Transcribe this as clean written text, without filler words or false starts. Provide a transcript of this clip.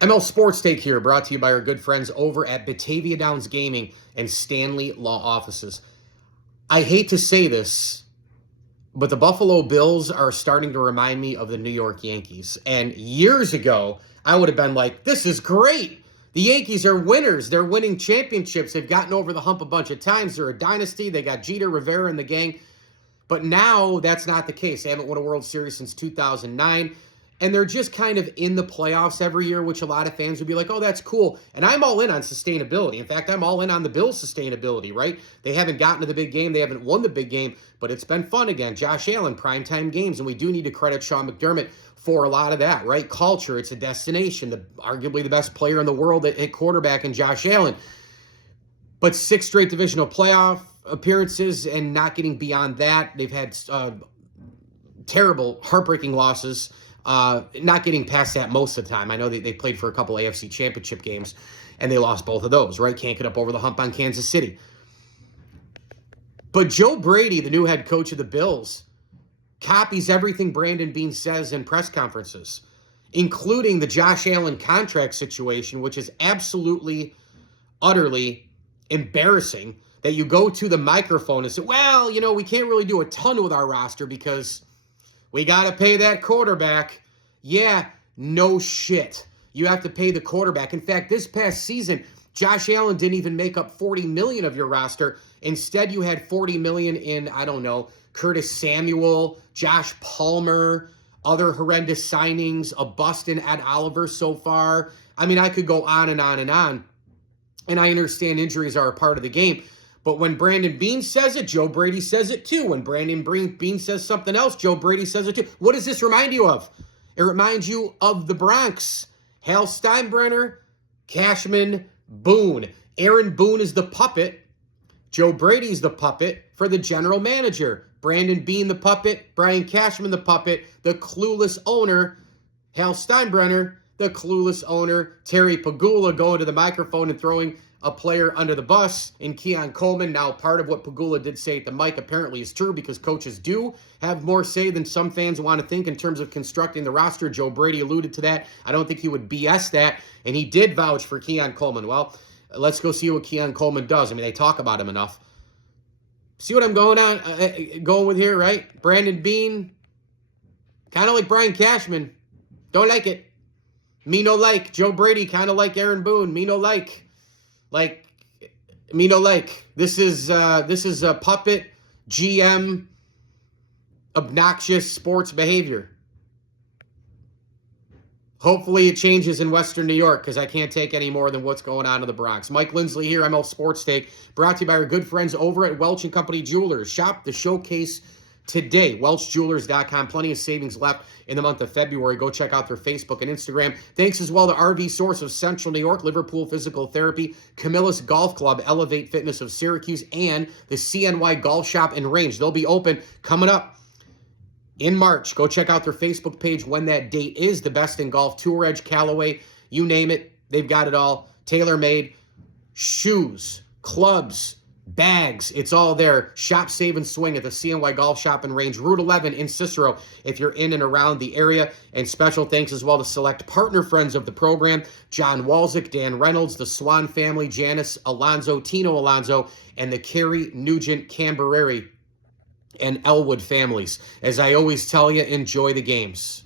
ML Sports Take here, brought to you by our good friends over at Batavia Downs Gaming and Stanley Law Offices. I hate to say this, but the Buffalo Bills are starting to remind me of the New York Yankees. And years ago, I would have been like, this is great. The Yankees are winners. They're winning championships. They've gotten over the hump a bunch of times. They're a dynasty. They got Jeter, Rivera, and the gang. But now that's not the case. They haven't won a World Series since 2009. And they're just kind of in the playoffs every year, which a lot of fans would be like, oh, that's cool. And I'm all in on sustainability. In fact, I'm all in on the Bills' sustainability, right? They haven't gotten to the big game. They haven't won the big game, but it's been fun again. Josh Allen, primetime games. And we do need to credit Sean McDermott for a lot of that, right? Culture, it's a destination. Arguably the best player in the world at quarterback in Josh Allen. But 6 straight divisional playoff appearances and not getting beyond that. They've had terrible, heartbreaking losses. Not getting past that most of the time. I know they played for a couple AFC championship games, and they lost both of those, right? Can't get up over the hump on Kansas City. But Joe Brady, the new head coach of the Bills, copies everything Brandon Beane says in press conferences, including the Josh Allen contract situation, which is absolutely, utterly embarrassing, that you go to the microphone and say, well, we can't really do a ton with our roster because we got to pay that quarterback. Yeah, no shit. You have to pay the quarterback. In fact, this past season, Josh Allen didn't even make up $40 million of your roster. Instead, you had $40 million in, I don't know, Curtis Samuel, Josh Palmer, other horrendous signings, a bust in Ed Oliver so far. I mean, I could go on and on and on. And I understand injuries are a part of the game. But when Brandon Beane says it, Joe Brady says it too. When Brandon Beane says something else, Joe Brady says it too. What does this remind you of? It reminds you of the Bronx. Hal Steinbrenner, Cashman, Boone. Aaron Boone is the puppet. Joe Brady's the puppet for the general manager. Brandon Beane the puppet. Brian Cashman the puppet. The clueless owner, Hal Steinbrenner, the clueless owner. Terry Pagula going to the microphone and throwing a player under the bus in Keon Coleman. Now, part of what Pagula did say at the mic apparently is true because coaches do have more say than some fans want to think in terms of constructing the roster. Joe Brady alluded to that. I don't think he would BS that, and he did vouch for Keon Coleman. Well, let's go see what Keon Coleman does. I mean, they talk about him enough. See what I'm going with here, right? Brandon Beane, kind of like Brian Cashman. Don't like it. Me no like. Joe Brady, kind of like Aaron Boone. Me no like. This is a puppet GM obnoxious sports behavior. Hopefully it changes in Western New York because I can't take any more than what's going on in the Bronx. Mike Lindsley here, ML Sports Take, brought to you by our good friends over at Welch & Company Jewelers. Shop the showcase today, welchjewelers.com. Plenty of savings left in the month of February. Go check out their Facebook and Instagram. Thanks as well to RV Source of Central New York, Liverpool Physical Therapy, Camillus Golf Club, Elevate Fitness of Syracuse, and the CNY Golf Shop and Range. They'll be open coming up in March. Go check out their Facebook page when that date is. The best in golf, Tour Edge, Callaway, you name it. They've got it all. Tailor-made shoes, clubs, bags, it's all there. Shop, save, and swing at the CNY Golf Shop and Range, Route 11 in Cicero, if you're in and around the area. And special thanks as well to select partner friends of the program, John Walzik, Dan Reynolds, the Swan family, Janice Alonzo, Tino Alonzo, and the Carrie Nugent Cambereri and Elwood families. As I always tell you, enjoy the games.